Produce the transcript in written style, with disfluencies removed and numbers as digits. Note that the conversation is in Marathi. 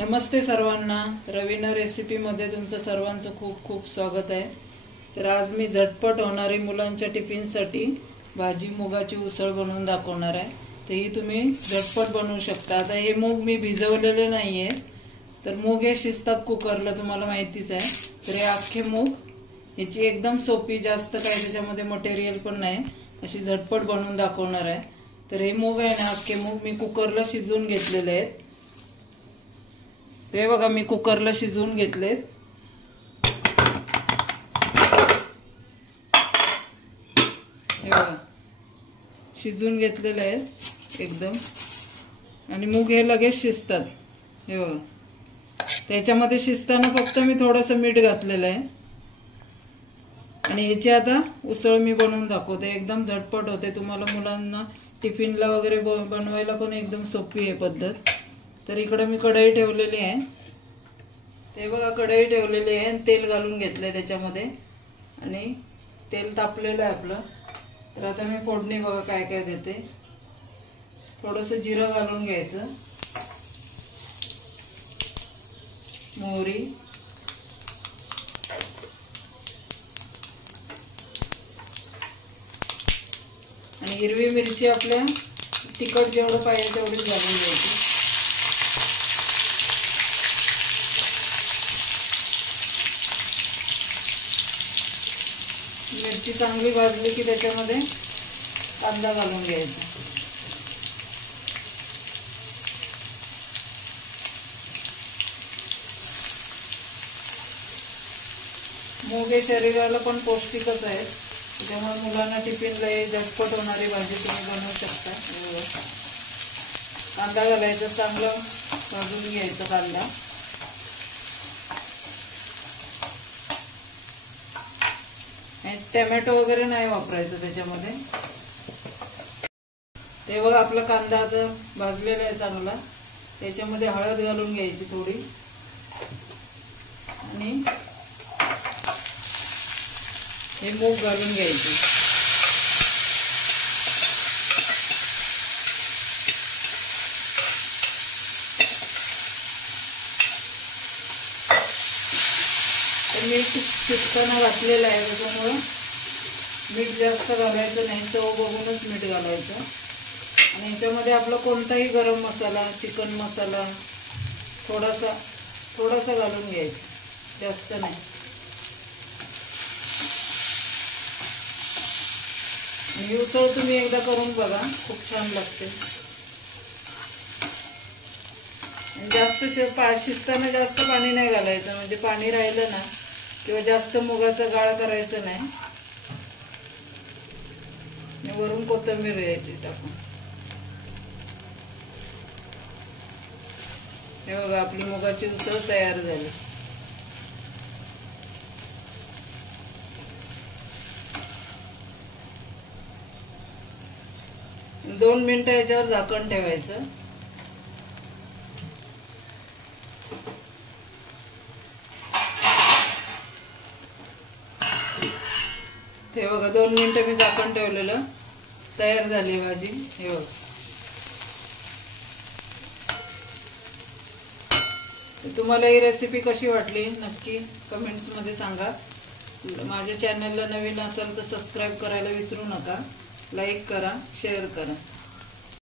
नमस्ते सर्वांना, रवीना रेसिपीमध्ये तुमचं सर्वांचं खूप खूप स्वागत आहे। तर आज मी झटपट होणारी मुलांच्या टिफिनसाठी भाजी मुगाची उसळ बनवून दाखवणार आहे। तर ही तुम्ही झटपट बनवू शकता। आता हे मूग मी भिजवलेले नाहीये, तर मूग हे शिजतात कुकरला, तुम्हाला माहितीच आहे। तर हे अख्खे मूग, याची एकदम सोपी, जास्त काही त्याच्यामध्ये मटेरियल पण नाही, अशी झटपट बनवून दाखवणार आहे। तर हे मूग आहे ना, अख्खे मूग मी कुकरला शिजवून घेतलेले आहेत। ते बघा मी कुकरला शिजवून घेतलेत। हे बघा शिजवून घेतलेले आहेत एकदम, आणि मूग हे लगेच शिजतात। हे बघा त्याच्यामध्ये शिजताना फक्त मी थोडंसं मीठ घातलेलं आहे। आणि याची आता उसळ मी बनवून दाखवते, एकदम झटपट होते। तुम्हाला मुलांना टिफिनला वगैरे बनवायला पण एकदम सोपी आहे पद्धत। तर इकडे मी कढई ठेवलेली आहे। ते बघा कढई ठेवलेली आहे, तेल घालून घेतलंय त्याच्यामध्ये, आणि तेल तापलेलं आहे आपलं। तर आता मी फोडणी बघा काय काय देते। थोडंसं जिरं घालून घ्यायचं, मोहरी, आणि हिरवी मिरची आपल्या तिखट जेवढं पाहिजे तेवढी घालून घ्यायची। मिरची चांगली भाजली की त्याच्यामध्ये कांदा घालून घ्यायचा। मूग हे शरीराला पण पौष्टिकच आहे, त्यामुळे मुलांना टिफिनला हे झटपट होणारी भाजी तुम्ही बनवू शकता। कांदा घालायचा, चांगलं भाजून घ्यायचा कांदा। टोमॅटो वगैरे नाही वापरायचं त्याच्यामध्ये। ते बघा आपला कांदा आता भाजलेला आहे चांगला, त्याच्यामध्ये हळद घालून घ्यायची थोडी, आणि हे मूग घालून घ्यायचे। मीठ शिजताना घातलेलं आहे, त्याच्यामुळे मीठ जास्त घालायचं नाही, चव बघूनच मीठ घालायचं। आणि याच्यामध्ये आपला कोणताही गरम मसाला, चिकन मसाला थोडासा घालून घ्यायचा, जास्त नाही। आणि उसळ तुम्ही एकदा करून बघा, खूप छान लागते। जास्त शिजताना जास्त पाणी नाही घालायचं, म्हणजे पाणी राहिलं ना किंवा जास्त मुगाचा गाळ करायचं नाही। वरून कोथिंबीर घ्यायची टाकून। हे बघा आपली मुगाची उसळ तयार झाली। दोन मिनिटं याच्यावर झाकण ठेवायचं। ते बघा 2 मिनिटं मी झाकण ठेवलेलं, तयार झाली भाजी। हे बघा तुम्हाला ही रेसिपी कशी वाटली नक्की कमेंट्स मध्ये सांगा। माझ्या चॅनलला नवीन असाल तर सबस्क्राइब करायला विसरू नका, लाईक करा, शेअर करा।